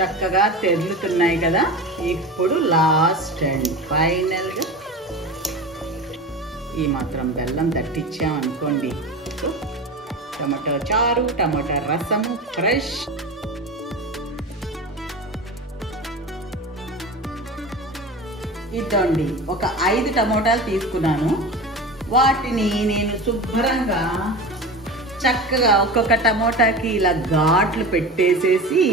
చక్కగా తెరులుతున్నాయి కదా. ఇప్పుడు లాస్ట్ అండ్ ఫైనల్గా ఈ మాత్రం బెల్లం దట్టించామనుకోండి, టమాటో చారు, టమాటా రసము ఫ్రెష్. ఇదండి, ఒక 5 టమోటాలు తీసుకున్నాను. వాటిని నేను శుభ్రంగా చక్కగా ఒక్కొక్క టమోటాకి ఇలా ఘాట్లు పెట్టేసేసి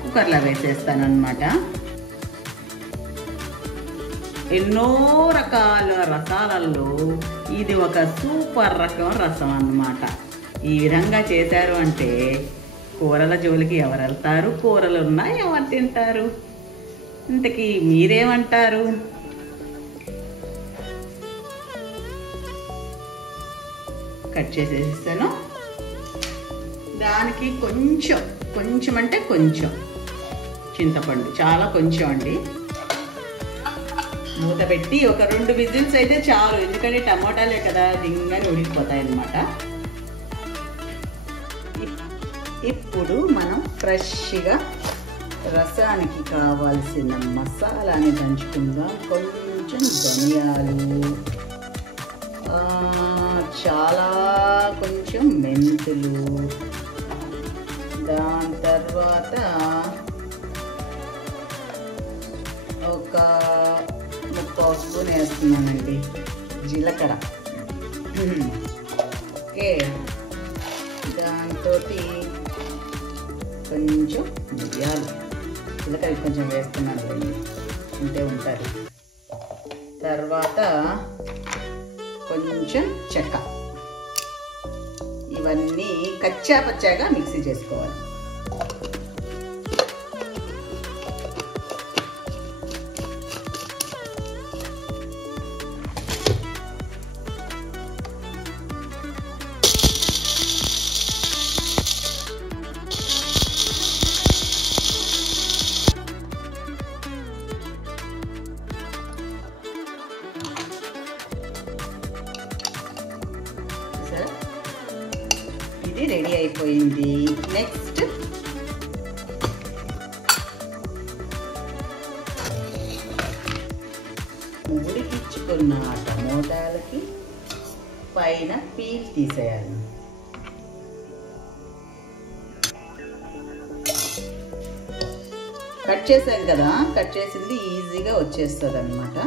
కుక్కర్లో వేసేస్తాను అన్నమాట. ఎన్నో రకాల రసాలలో ఇది ఒక సూపర్ రకం రసం అన్నమాట. ఈ విధంగా చేశారు అంటే కూరల జోలికి ఎవరు వెళ్తారు? కూరలు ఉన్నా ఎవరు తింటారు? ఇంతకీ మీరేమంటారు? కట్ చేసేసాను. దానికి కొంచెం అంటే కొంచెం చింతపండు, చాలా కొంచెం అండి. మూత పెట్టి ఒక 2 విజిల్స్ అయితే చాలు, ఎందుకంటే టమోటాలే కదా, దింగని ఉడికిపోతాయి అన్నమాట. ఇప్పుడు మనం ఫ్రెష్గా రసానికి కావాల్సిన మసాలాని దంచుకుందాం. కొంచెం ధనియాలు, చాలా కొంచెం మెంతులు, దాని తర్వాత ఒక 3/4 స్పూన్ వేస్తున్నానండి జీలకర్ర. ఓకే, దాంతో కొంచెం మిరియాలు, జీలకర్ర కొంచెం వేస్తున్నాను ఉంటే ఉంటారు. తర్వాత కొంచెం చెక్క. ఇవన్నీ కచ్చా పచ్చాగా మిక్సీ చేసుకోవాలి. ఇది రెడీ అయిపోయింది. నెక్స్ట్ ఉడికించుకున్న టమోటాలకి పైన పీల్ తీసేయాలి. కట్ చేసాం కదా, కట్ చేసింది ఈజీగా వచ్చేస్తుంది అన్నమాట.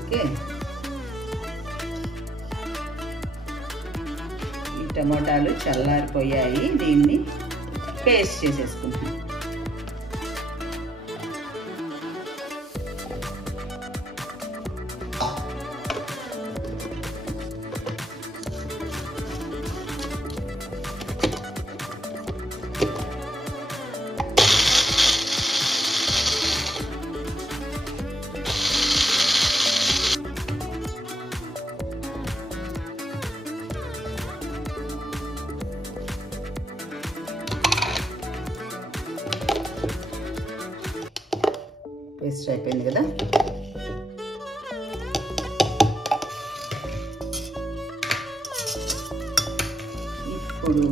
ఓకే, ఈ టమోటాలు చల్లారిపోయాయి. దీన్ని పేస్ట్ చేసేసుకుంటాం. పేస్ట్ అయిపోయింది కదా. ఇప్పుడు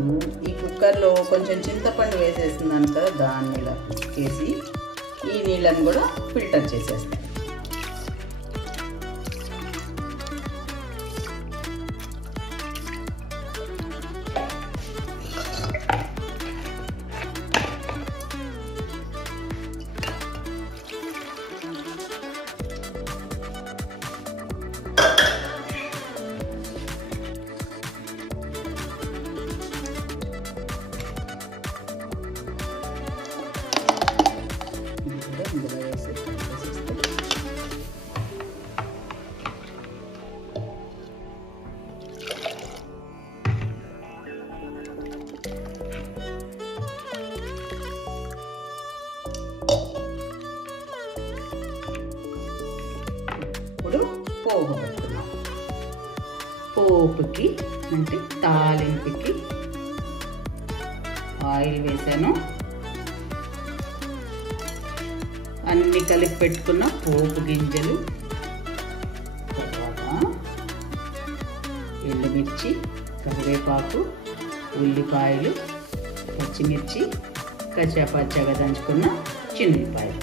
ఈ కుక్కర్లో కొంచెం చింతపండు వేసేస్తున్నాను కదా, దాన్ని ఇలా వేసి ఈ నీళ్ళని కూడా ఫిల్టర్ చేసేస్తాను. పోపు పెట్టుకున్నాం. పోపుకి అంటే తాలింపుకి ఆయిల్ వేసాను. అన్ని కలిపి పెట్టుకున్న పోపు గింజలు, తర్వాత ఎండుమిర్చి, కరివేపాకు, ఉల్లిపాయలు, పచ్చిమిర్చి, కచ్చాపచ్చాగా దంచుకున్న చిన్నుల్లిపాయలు.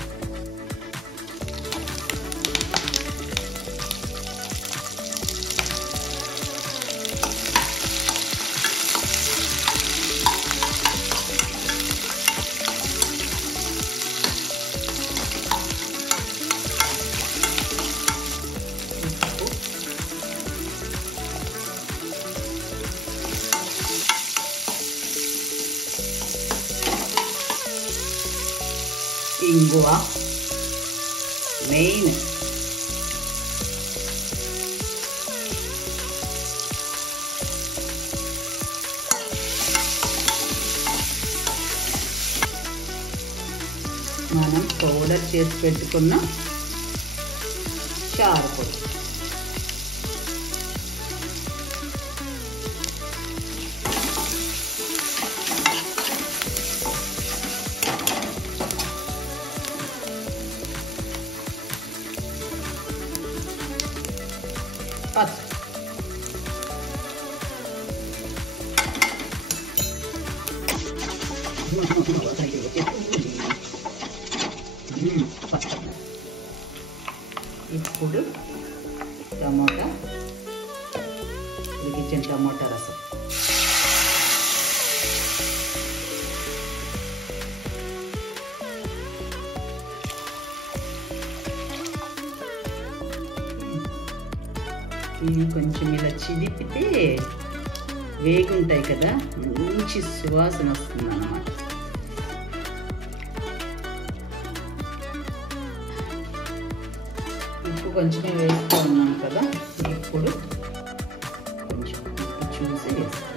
ఇంగువ మెయిన్. మనం పౌడర్ చేసి పెట్టుకున్న చారు పొడి, పసుపు, ఇప్పుడు టమాటా, ఉడికించిన టమాటా రసం, ఇది కొంచెం ఇలా చిదిపితే వేగుంటాయి కదా, మంచి సువాసన వస్తుంది అన్నమాట. ఉప్పు కొంచెమే వేస్తూ ఉన్నాను కదా, ఇప్పుడు కొంచెం ఉప్పు చూసి వేస్తాను.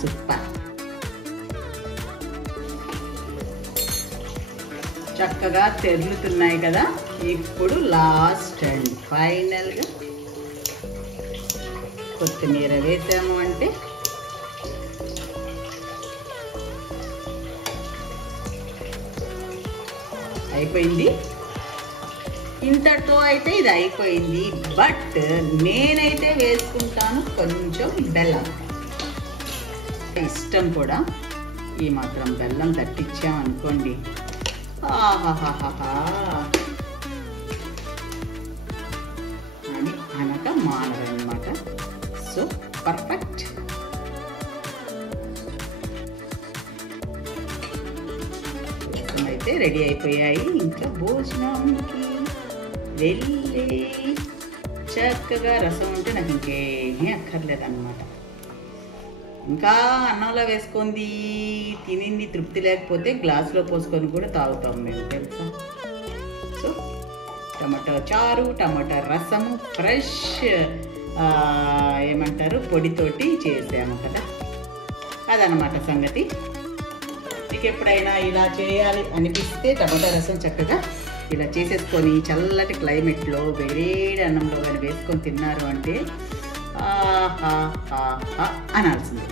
సూపర్, చక్కగా తెరులుతున్నాయి కదా. ఇప్పుడు లాస్ట్ అండ్ ఫైనల్గా కొత్తిమీర వేసాము అంటే అయిపోయింది. ఇంతట్లో అయితే ఇది అయిపోయింది. బట్ నేనైతే వేసుకుంటాను కొంచెం బెల్లం, ఇష్టం కూడా. ఈ మాత్రం బెల్లం తట్టించామనుకోండి, ఆహాహాహా అని అనక మానరనమాట. So perfect. అయితే రెడీ అయిపోయాయి. ఇంకా భోజనానికి వెళ్ళి చక్కగా రసం ఉంటే నాకు ఇంకేమీ అక్కర్లేదన్నమాట. ఇంకా అన్నంలో వేసుకుంది తినింది తృప్తి లేకపోతే గ్లాసులో పోసుకొని కూడా తాగుతాం మేము, తెలుసా. సో టమాటా చారు, టమాటా రసము ఫ్రెష్ ఏమంటారు పొడితోటి చేసాము కదా, అదనమాట సంగతి. మీకు ఎప్పుడైనా ఇలా చేయాలి అనిపిస్తే టమాటా రసం చక్కగా ఇలా చేసేసుకొని చల్లటి క్లైమేట్లో వేడి అన్నంలో కానీ వేసుకొని తిన్నారు అంటే ఆహా అనాల్సిందే.